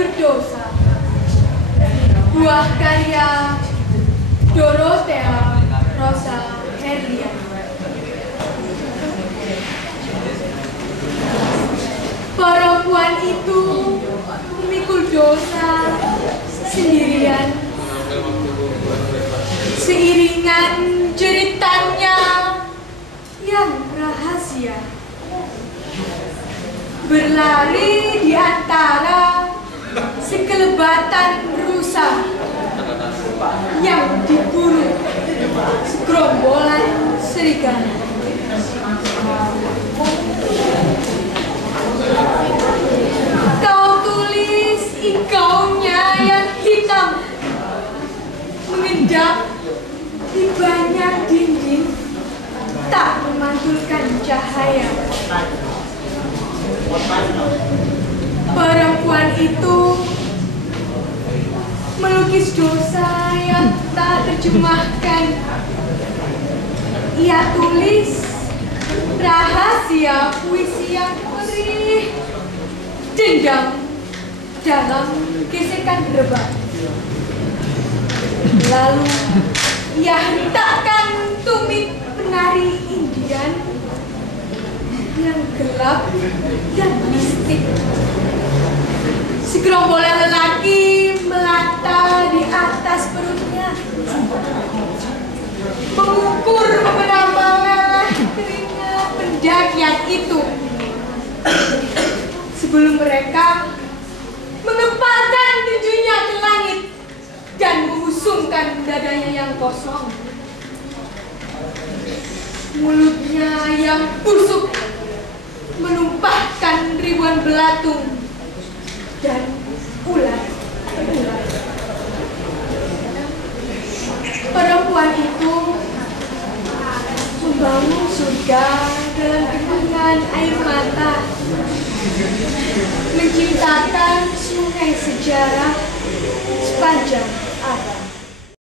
berdosa. Buah karya Dorothea Rosa Herlian. Perempuan itu memikul dosa sendirian. Seiringan jeritannya yang rahasia, berlari di antara sekelebatan rusa yang diburu segerombolan serigala. Kau tulis ikaunya yang hitam mengendap di banyak dinding, tak memantulkan cahaya. Perempuan itu melukis dosa yang tak terjemahkan. Ia tulis rahasia puisi yang perih, dendam dalam gesekan rebah. Lalu ia hentakkan tumit penari Indian yang gelap dan mistik. Segerombolan lelaki melata di atas perutnya, mengukur beberapa lelah keringat pendakian itu, sebelum mereka mengepalkan tujuhnya ke langit dan mengusungkan dadanya yang kosong. Mulutnya yang busuk menumpahkan ribuan belatung dan ular-ular. Perempuan itu membangun surga dalam genangan air mata, menciptakan sungai sejarah sepanjang